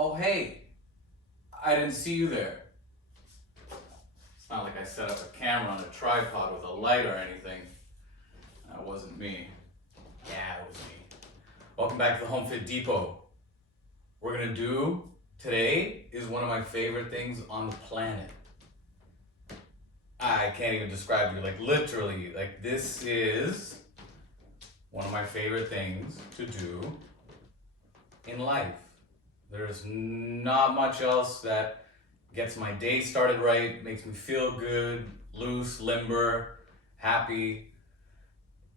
Oh, hey, I didn't see you there. It's not like I set up a camera on a tripod with a light or anything. That wasn't me. Yeah, it was me. Welcome back to the Home Fit Depot. We're gonna do today is one of my favorite things on the planet. I can't even describe you, like literally, like this is one of my favorite things to do in life. There's not much else that gets my day started right, makes me feel good, loose, limber, happy,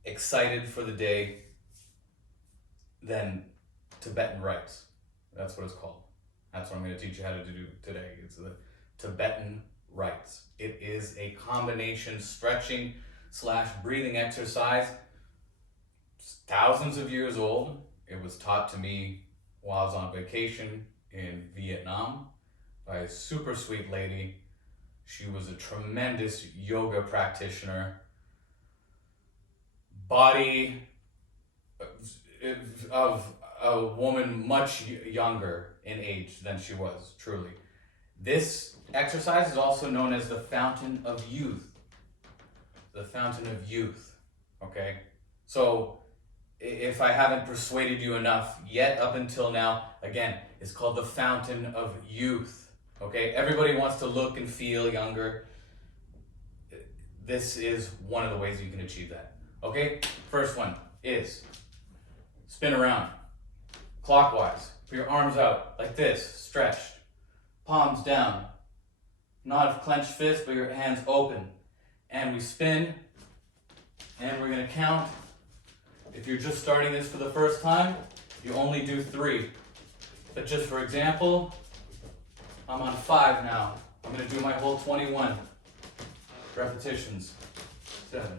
excited for the day than Tibetan Rites. That's what it's called. That's what I'm going to teach you how to do today. It's the Tibetan Rites. It is a combination stretching / breathing exercise. It's thousands of years old. It was taught to me while I was on vacation in Vietnam by a super sweet lady. She was a tremendous yoga practitioner. Body of a woman much younger in age than she was, truly. This exercise is also known as the Fountain of Youth. The Fountain of Youth, okay? So, if I haven't persuaded you enough yet up until now, again, it's called the Fountain of Youth, okay? Everybody wants to look and feel younger. This is one of the ways you can achieve that, okay? First one is spin around, clockwise. Put your arms out like this, stretched, palms down. Not a clenched fist, but your hands open. And we spin, and we're gonna count. If you're just starting this for the first time, you only do 3. But just for example, I'm on 5 now. I'm gonna do my whole 21 repetitions. 7.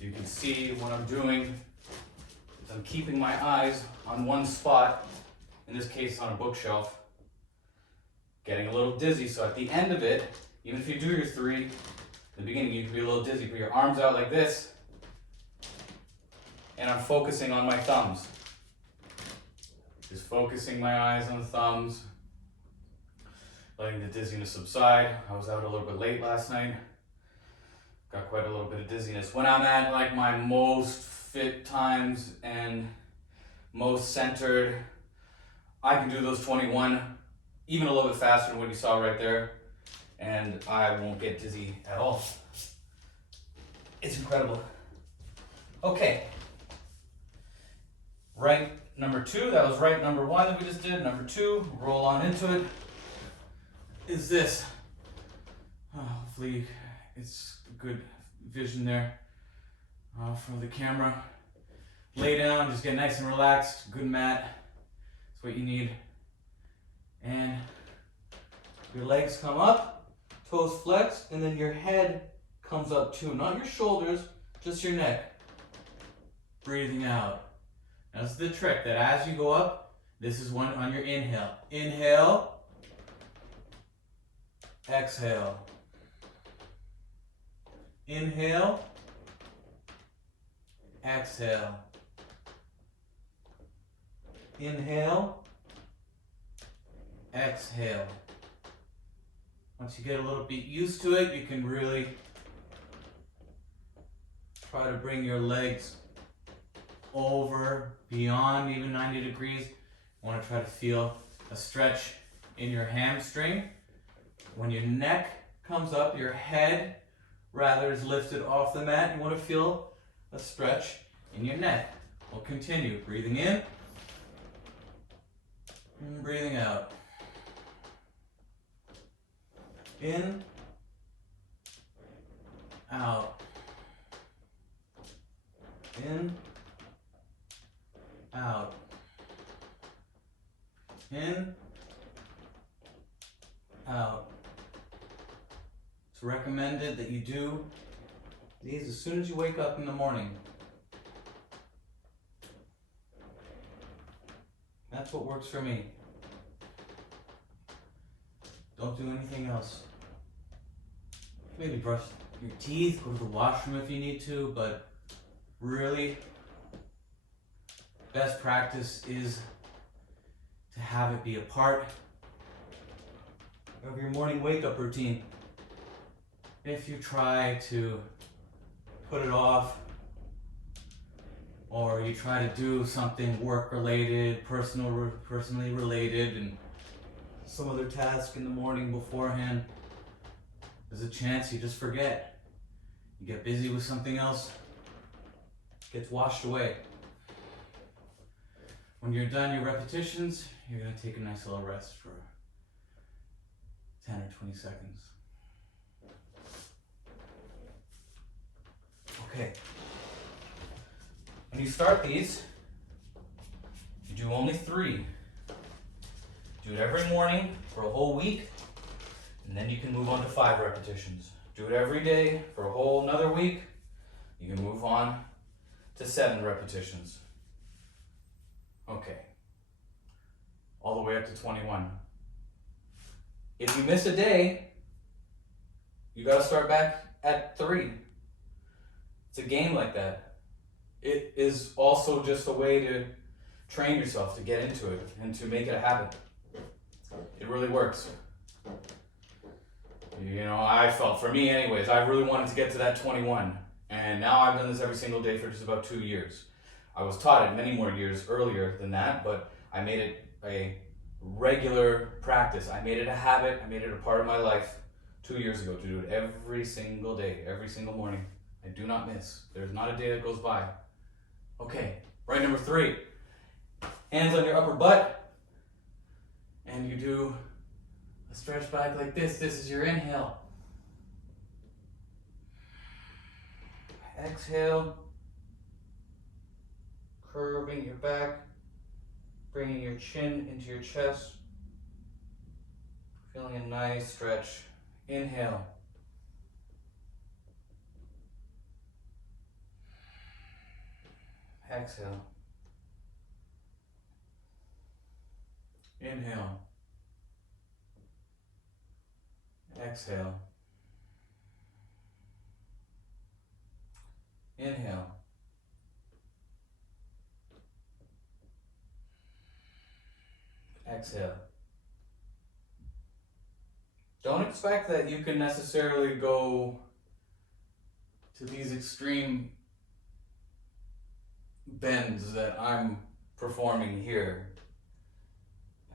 You can see what I'm doing is I'm keeping my eyes on one spot, in this case on a bookshelf, getting a little dizzy. So at the end of it, even if you do your 3, in the beginning you can be a little dizzy. Put your arms out like this, and I'm focusing on my thumbs. Just focusing my eyes on the thumbs, letting the dizziness subside. I was out a little bit late last night. Got quite a little bit of dizziness. When I'm at like my most fit times and most centered, I can do those 21, even a little bit faster than what you saw right there, and I won't get dizzy at all. It's incredible. Okay. Right number 2, that was right number 1 that we just did. Number 2, roll on into it, is this. Hopefully it's good vision there for the camera. Lay down, just get nice and relaxed. Good mat, that's what you need. And your legs come up, toes flex, and then your head comes up too. Not your shoulders, just your neck. Breathing out. That's the trick, that as you go up, this is one on your inhale. Inhale, exhale. Inhale, exhale. Inhale, exhale. Once you get a little bit used to it, you can really try to bring your legs over, beyond even 90 degrees. You want to try to feel a stretch in your hamstring. When your neck comes up, your head rather is lifted off the mat. You want to feel a stretch in your neck. We'll continue. Breathing in and breathing out. In, out. In, out. In, out. It's recommended that you do these as soon as you wake up in the morning. That's what works for me. Don't do anything else. Maybe brush your teeth, go to the washroom if you need to, but really, best practice is to have it be a part of your morning wake-up routine. If you try to put it off, or you try to do something work-related, personally related, and some other task in the morning beforehand, there's a chance you just forget. You get busy with something else, gets washed away. When you're done your repetitions, you're gonna take a nice little rest for 10 or 20 seconds. Okay. When you start these, you do only 3. Do it every morning for a whole week, and then you can move on to 5 repetitions. Do it every day for a whole another week. You can move on to 7 repetitions. Okay. All the way up to 21. If you miss a day, you gotta start back at 3. It's a game like that. It is also just a way to train yourself to get into it and to make it a habit. It really works. You know, I felt, for me anyways, I really wanted to get to that 21. And now I've done this every single day for just about 2 years. I was taught it many more years earlier than that, but I made it a regular practice. I made it a habit. I made it a part of my life 2 years ago to do it every single day, every single morning. I do not miss. There's not a day that goes by. Okay, right, number 3. Hands on your upper butt, and you do a stretch back like this. This is your inhale. Exhale, curving your back, bringing your chin into your chest, feeling a nice stretch. Inhale. Exhale. Inhale. Exhale. Inhale. Exhale. Don't expect that you can necessarily go to these extreme bends that I'm performing here.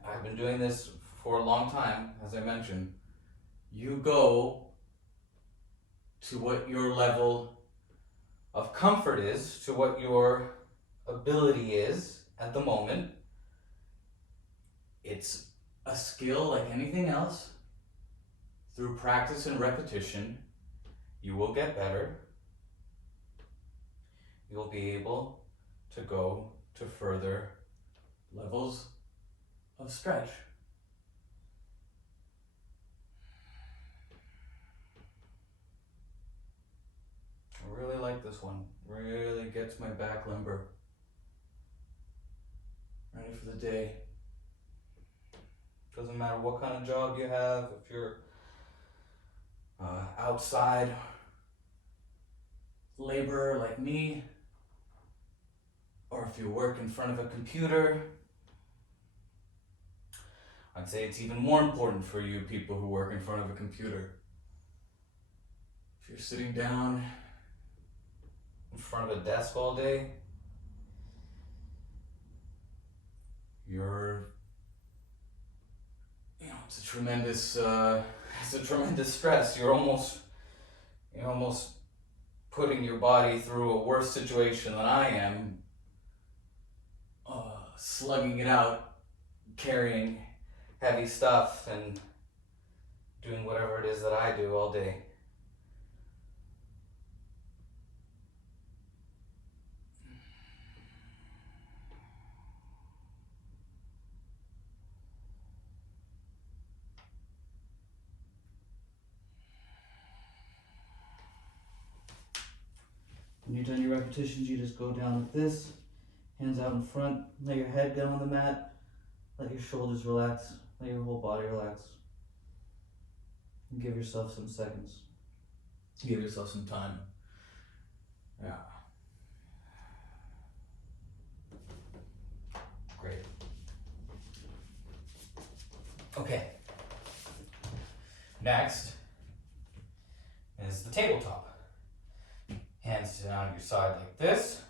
I've been doing this for a long time, as I mentioned. You go to what your level of comfort is, to what your ability is at the moment. It's a skill like anything else. Through practice and repetition, you will get better. You'll be able to go to further levels of stretch. I really like this one. Really gets my back limber. Ready for the day. Doesn't matter what kind of job you have, if you're outside laborer like me, or if you work in front of a computer. I'd say it's even more important for you people who work in front of a computer. If you're sitting down in front of a desk all day, it's a tremendous stress. You're almost putting your body through a worse situation than I am, slugging it out, carrying heavy stuff and doing whatever it is that I do all day. When you're done your repetitions, you just go down like this, hands out in front, lay your head down on the mat, Let your shoulders relax. Let your whole body relax. And give yourself some seconds. Give yourself some time. Yeah. Great. Okay. Next is the tabletop. Hands down at your side like this.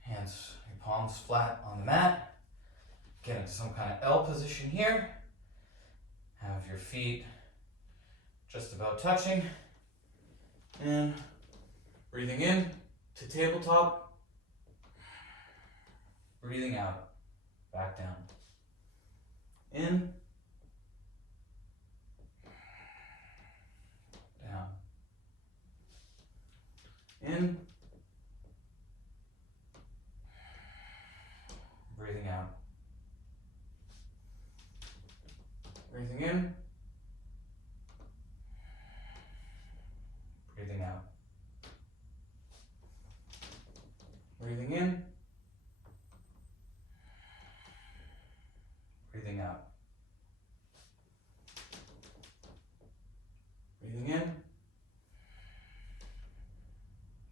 Hands, your palms flat on the mat. Get into some kind of L position here. Have your feet just about touching. And breathing in to tabletop. Breathing out, back down. In. Down. In. Breathing out. Breathing in. Breathing out. Breathing in. Breathing out. Breathing in.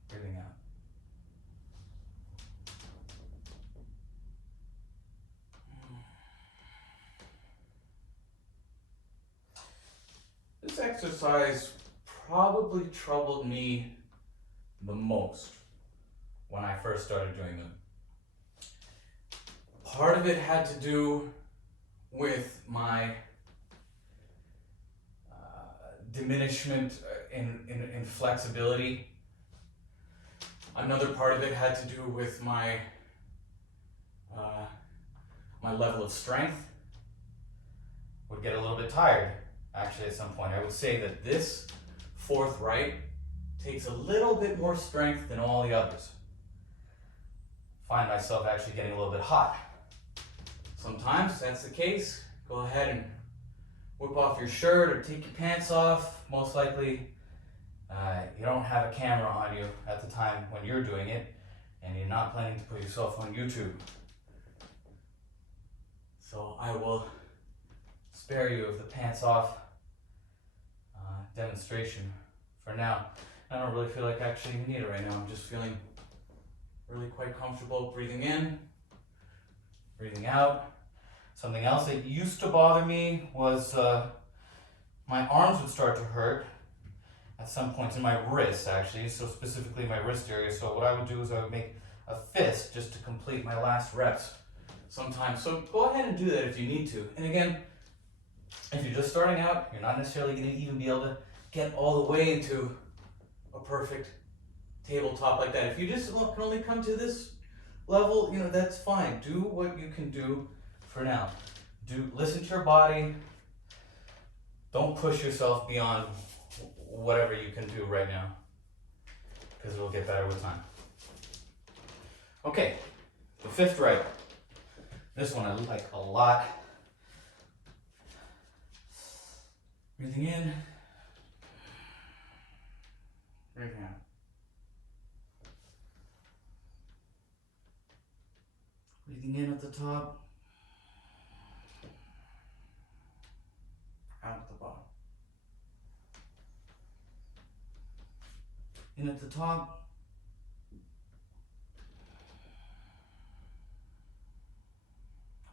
Breathing out. This exercise probably troubled me the most when I first started doing them. Part of it had to do with my diminishment in flexibility. Another part of it had to do with my my level of strength. Would get a little bit tired actually at some point. I would say that this fourth right takes a little bit more strength than all the others. Find myself actually getting a little bit hot. Sometimes if that's the case, go ahead and whip off your shirt or take your pants off. Most likely you don't have a camera on you at the time when you're doing it, and you're not planning to put yourself on YouTube. So I will spare you of the pants off demonstration for now. I don't really feel like I actually need it right now. I'm just feeling really quite comfortable breathing in, breathing out. Something else that used to bother me was my arms would start to hurt at some points in my wrists actually, so specifically my wrist area. So what I would do is I would make a fist just to complete my last reps sometimes. So go ahead and do that if you need to. And again, if you're just starting out, you're not necessarily going to even be able to get all the way into a perfect tabletop like that. If you just can only come to this level, that's fine. Do what you can do for now. Listen to your body. Don't push yourself beyond whatever you can do right now, because it'll get better with time. Okay, the fifth right. This one I like a lot. Breathing in, breathing out. Breathing in at the top, out at the bottom. In at the top,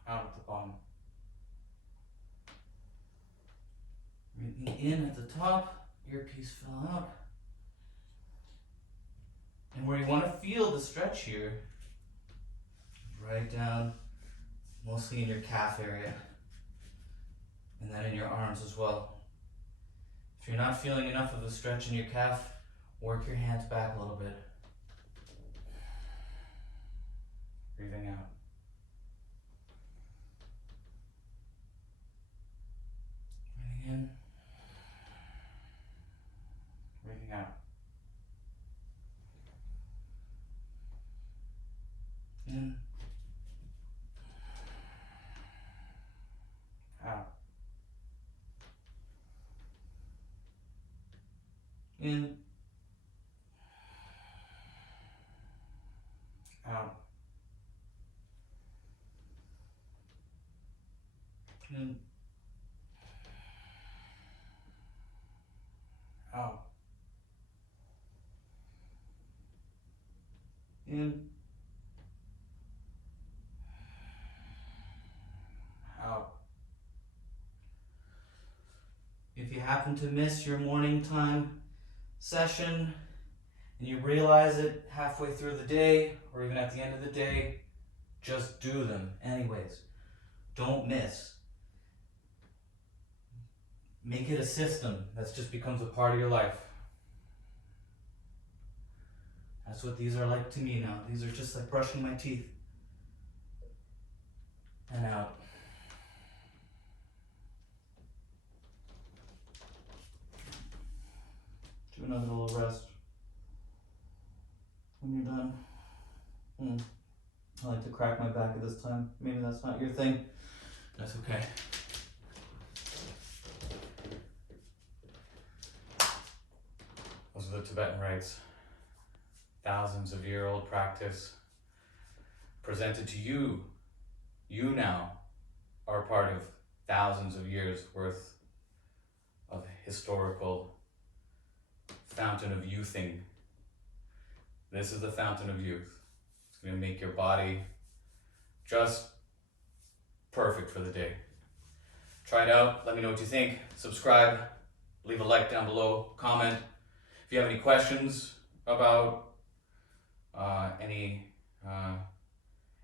out at the bottom. Breathing in at the top, earpiece fell out. And where you want to feel the stretch here, right down, mostly in your calf area, and then in your arms as well. If you're not feeling enough of the stretch in your calf, work your hands back a little bit. Breathing out. Breathing in. Breathing out. In. Out. In. Out. In. Out. In. Out. If you happen to miss your morning time session and you realize it halfway through the day or even at the end of the day, just do them anyways. Don't miss. Make it a system that just becomes a part of your life. That's what these are like to me now. These are just like brushing my teeth. And out. Do another little rest when you're done. I like to crack my back at this time. Maybe that's not your thing. That's okay. Those are the Tibetan rites. Thousands of year old practice presented to you. You now are part of thousands of years worth of historical fountain of youthing. This is the fountain of youth. It's going to make your body just perfect for the day. Try it out. Let me know what you think. Subscribe. Leave a like down below. Comment. If you have any questions about any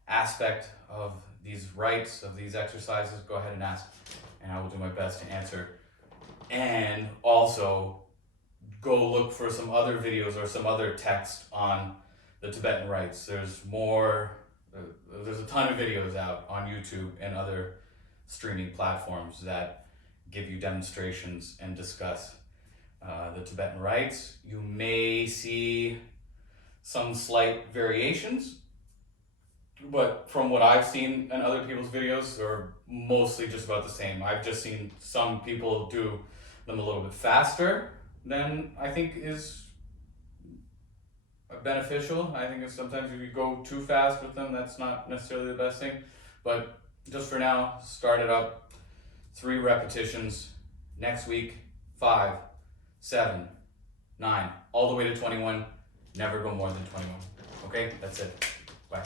aspect of these rites, of these exercises, go ahead and ask, and I will do my best to answer. And also, go look for some other videos or some other text on the Tibetan rites. There's more, there's a ton of videos out on YouTube and other streaming platforms that give you demonstrations and discuss the Tibetan rites. You may see some slight variations, but from what I've seen in other people's videos, they're mostly just about the same. I've just seen some people do them a little bit faster than I think is beneficial. I think sometimes if you go too fast with them, that's not necessarily the best thing. But just for now, start it up. 3 repetitions. Next week, 5, 7, 9, all the way to 21. Never go more than 21. Okay, that's it. Bye.